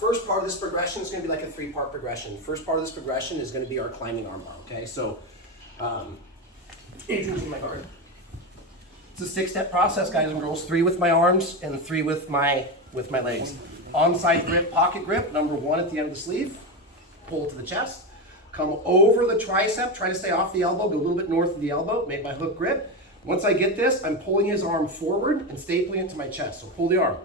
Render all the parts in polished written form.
First part of this progression is going to be like a 3-part progression. First part of this progression is going to be our climbing armbar, okay? So, Adrian's in my guard. It's a 6-step process, guys and girls. 3 with my arms and 3 with my legs. Onside grip, pocket grip, number 1 at the end of the sleeve. Pull to the chest. Come over the tricep, try to stay off the elbow, go a little bit north of the elbow, make my hook grip. Once I get this, I'm pulling his arm forward and stapling it to my chest. So pull the arm,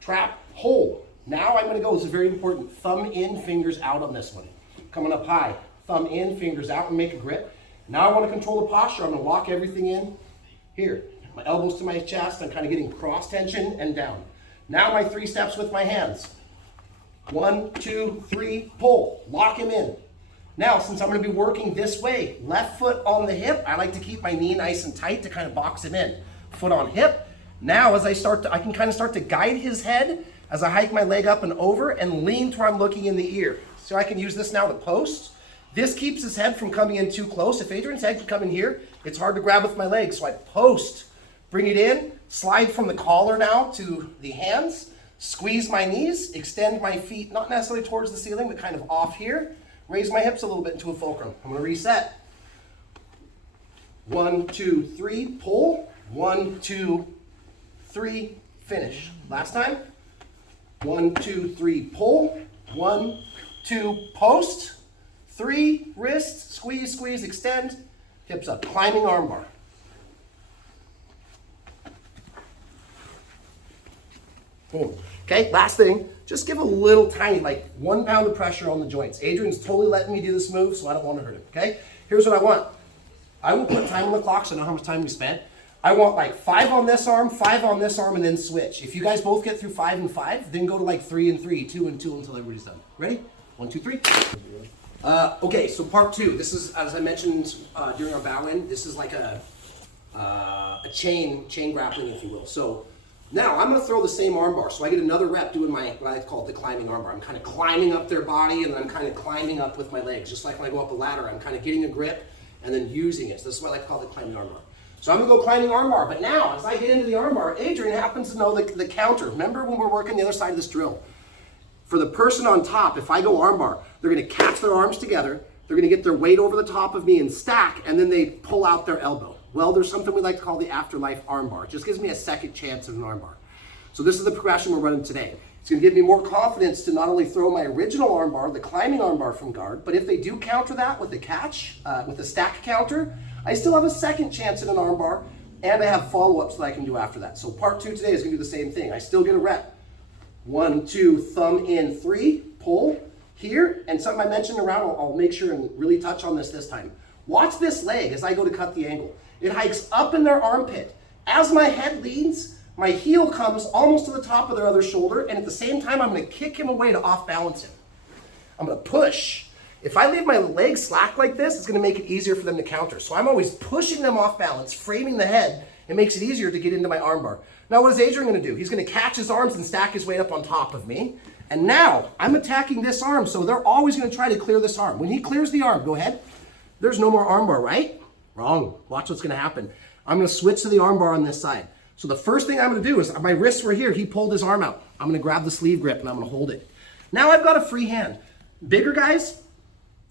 trap, hold. Now I'm gonna go, this is very important, thumb in, fingers out on this one. Coming up high, thumb in, fingers out, and make a grip. Now I wanna control the posture. I'm gonna lock everything in here. My elbows to my chest, I'm kind of getting cross tension and down. Now my 3 steps with my hands. 1, 2, 3, pull, lock him in. Now, since I'm going to be working this way, left foot on the hip, I like to keep my knee nice and tight to kind of box him in. Foot on hip. Now, as I can kind of start to guide his head as I hike my leg up and over and lean to where I'm looking in the ear. So I can use this now to post. This keeps his head from coming in too close. If Adrian's head can come in here, it's hard to grab with my legs. So I post, bring it in, slide from the collar now to the hands, squeeze my knees, extend my feet, not necessarily towards the ceiling, but kind of off here. Raise my hips a little bit into a fulcrum. I'm gonna reset. 1, 2, 3, pull. 1, 2, 3, finish. Last time. 1, 2, 3, pull. 1, 2, post. 3, wrist, squeeze, squeeze, extend. Hips up, climbing armbar. Boom. Okay, last thing, just give a little tiny, like 1 pound of pressure on the joints. Adrian's totally letting me do this move, so I don't want to hurt him, okay? Here's what I want. I will put time on the clock so I know how much time we spent. I want like 5 on this arm, 5 on this arm, and then switch. If you guys both get through 5 and 5, then go to like 3 and 3, 2 and 2 until everybody's done. Ready? 1, 2, 3. Okay, so part 2. This is, as I mentioned during our bow in, this is like a chain grappling, if you will. So now I'm going to throw the same armbar. So I get another rep doing my, what I call the climbing armbar. I'm kind of climbing up their body and then I'm kind of climbing up with my legs. Just like when I go up a ladder, I'm kind of getting a grip and then using it. So this is what I like to call the climbing armbar. So I'm going to go climbing armbar. But now, as I get into the armbar, Adrian happens to know the counter. Remember when we're working the other side of this drill? For the person on top, if I go armbar, they're going to catch their arms together. They're going to get their weight over the top of me and stack, and then they pull out their elbow. Well, there's something we like to call the Afterlife Armbar. It just gives me a second chance at an armbar. So this is the progression we're running today. It's going to give me more confidence to not only throw my original armbar, the climbing armbar from guard, but if they do counter that with the catch, with a stack counter, I still have a second chance at an armbar, and I have follow-ups that I can do after that. So part 2 today is going to do the same thing. I still get a rep. 1, 2, thumb in, 3, pull here, and something I mentioned around, I'll make sure and really touch on this time. Watch this leg as I go to cut the angle. It hikes up in their armpit. As my head leans, my heel comes almost to the top of their other shoulder, and at the same time, I'm going to kick him away to off-balance him. I'm going to push. If I leave my legs slack like this, it's going to make it easier for them to counter. So I'm always pushing them off balance, framing the head. It makes it easier to get into my armbar. Now what is Adrian going to do? He's going to catch his arms and stack his weight up on top of me. And now I'm attacking this arm, so they're always going to try to clear this arm. When he clears the arm, go ahead. There's no more armbar, right? Wrong. Watch what's going to happen. I'm going to switch to the armbar on this side. So the first thing I'm going to do is, my wrists were here. He pulled his arm out. I'm going to grab the sleeve grip and I'm going to hold it. Now I've got a free hand. Bigger guys,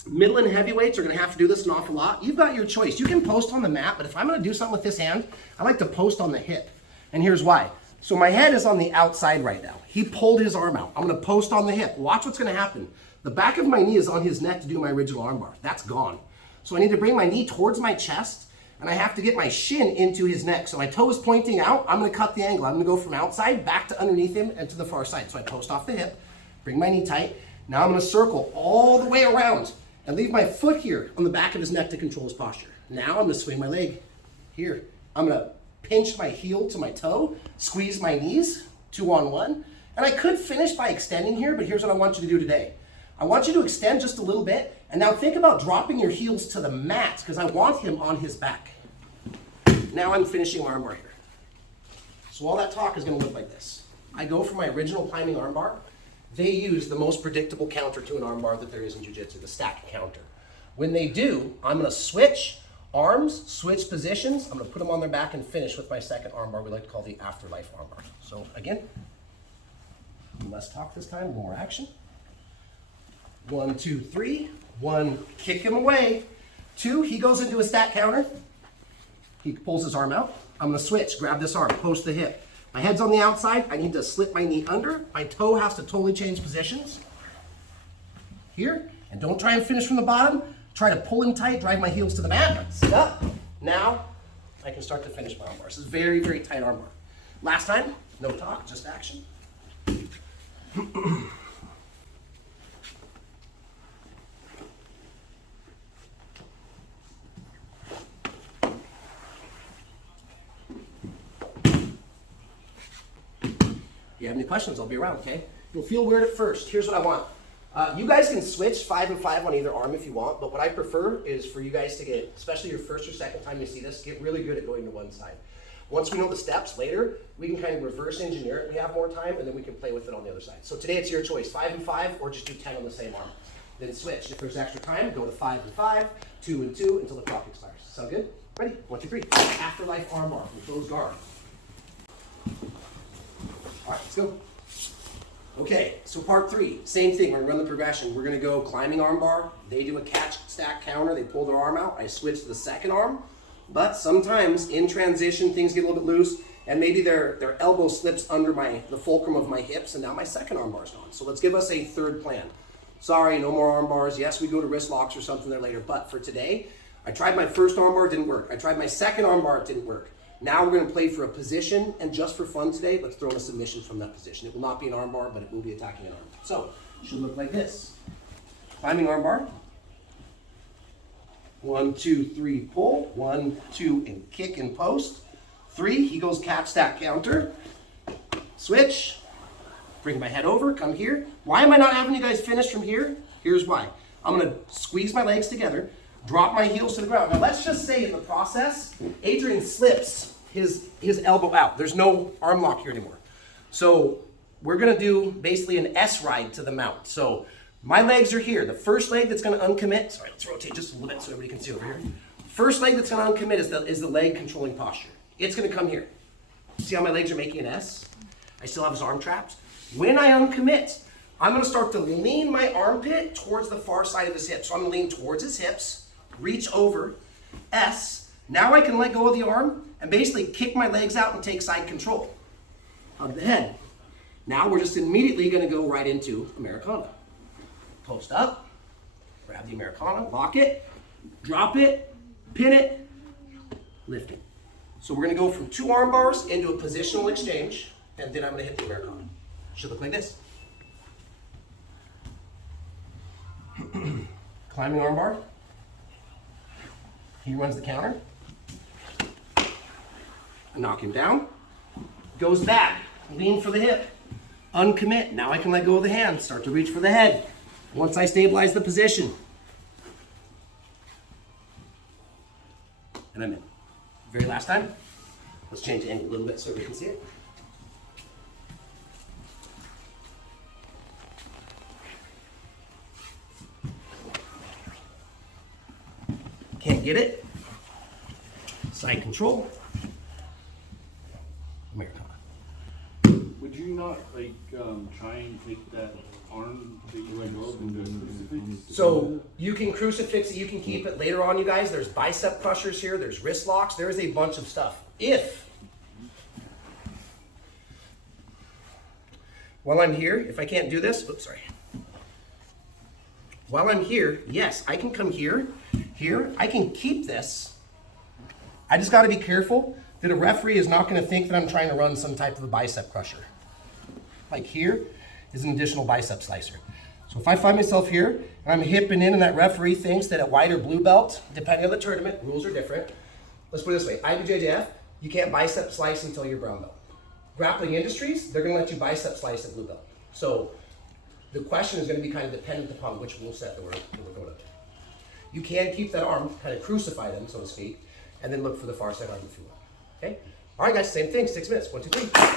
middle and heavyweights are going to have to do this an awful lot. You've got your choice. You can post on the mat, but if I'm going to do something with this hand, I like to post on the hip. And here's why. So my head is on the outside right now. He pulled his arm out. I'm going to post on the hip. Watch what's going to happen. The back of my knee is on his neck to do my original armbar. That's gone. So I need to bring my knee towards my chest, and I have to get my shin into his neck. So my toe is pointing out. I'm going to cut the angle. I'm going to go from outside back to underneath him and to the far side. So I post off the hip, bring my knee tight. Now I'm going to circle all the way around and leave my foot here on the back of his neck to control his posture. Now I'm going to swing my leg here. I'm going to pinch my heel to my toe, squeeze my knees, 2 on 1. And I could finish by extending here, but here's what I want you to do today. I want you to extend just a little bit, and now think about dropping your heels to the mat, because I want him on his back. Now I'm finishing my armbar here. So all that talk is going to look like this. I go for my original climbing armbar. They use the most predictable counter to an armbar that there is in jiu-jitsu, the stack counter. When they do, I'm going to switch arms, switch positions. I'm going to put them on their back and finish with my second armbar we like to call the Afterlife Armbar. So again, less talk this time, more action. 1, 2, 3. 1, kick him away. 2, he goes into a stack counter. He pulls his arm out. I'm gonna switch, grab this arm, post the hip. My head's on the outside. I need to slip my knee under. My toe has to totally change positions. Here, and don't try and finish from the bottom. Try to pull him tight, drive my heels to the mat. Sit up. Now, I can start to finish my armbar. This is very, very tight armbar. Last time, no talk, just action. If you have any questions, I'll be around, okay? You'll feel weird at first. Here's what I want. You guys can switch 5 and 5 on either arm if you want, but what I prefer is for you guys to get, especially your first or second time you see this, get really good at going to one side. Once we know the steps later, we can kind of reverse engineer it. We have more time, and then we can play with it on the other side. So today it's your choice, 5 and 5, or just do 10 on the same arm. Then switch. If there's extra time, go to 5 and 5, 2 and 2 until the clock expires. Sound good? Ready? 1, 2, 3. Afterlife Armbar from closed guard. All right, let's go. Okay, so part 3, same thing. We're gonna run the progression. We're gonna go climbing armbar. They do a catch stack counter. They pull their arm out. I switch to the second arm. But sometimes in transition, things get a little bit loose, and maybe their elbow slips under the fulcrum of my hips, and now my second arm bar is gone. So let's give us a third plan. Sorry, no more arm bars. Yes, we go to wrist locks or something there later, but for today, I tried my first arm bar, it didn't work. I tried my second arm bar, it didn't work. Now we're gonna play for a position, and just for fun today, let's throw in a submission from that position. It will not be an arm bar, but it will be attacking an arm. So, it should look like this. Climbing arm bar. 1, 2, 3, pull. 1, 2, and kick and post. 3, he goes catch stack counter. Switch. Bring my head over, come here. Why am I not having you guys finish from here? Here's why. I'm gonna squeeze my legs together, drop my heels to the ground. Now let's just say in the process, Adrian slips his elbow out. There's no arm lock here anymore. So we're gonna do basically an S ride to the mount. So my legs are here. The first leg that's gonna uncommit, sorry, let's rotate just a little bit so everybody can see over here. First leg that's gonna uncommit is the leg controlling posture. It's gonna come here. See how my legs are making an S? I still have his arm trapped. When I uncommit, I'm gonna start to lean my armpit towards the far side of his hip. So I'm gonna lean towards his hips, reach over, S. Now I can let go of the arm and basically kick my legs out and take side control of the head. Now we're just immediately gonna go right into Americana. Post up, grab the Americana, lock it, drop it, pin it, lift it. So we're gonna go from 2 arm bars into a positional exchange, and then I'm gonna hit the Americana. Should look like this. Climbing arm bar. He runs the counter. I knock him down. Goes back, lean for the hip. Uncommit, now I can let go of the hand, start to reach for the head. Once I stabilize the position. And I'm in. Very last time. Let's change the angle a little bit so we can see it. Can't get it. Side control. Americana. Would you not try and take that arm that you let go of and do a crucifix? So you can crucifix it, you can keep it. Later on, you guys, there's bicep crushers here, there's wrist locks, there is a bunch of stuff. While I'm here, if I can't do this, oops, sorry. While I'm here, yes, I can come here, I can keep this. I just gotta be careful that a referee is not gonna think that I'm trying to run some type of a bicep crusher. Like here is an additional bicep slicer. So if I find myself here and I'm hipping in and that referee thinks that at white or blue belt, depending on the tournament, rules are different. Let's put it this way, IBJJF, you can't bicep slice until you're brown belt. Grappling Industries, they're gonna let you bicep slice at blue belt. So the question is gonna be kind of dependent upon which rule set that we're going to. You can keep that arm, kind of crucify them, so to speak, and then look for the far side arm if you want, okay? All right guys, same thing, 6 minutes, 1, 2, 3.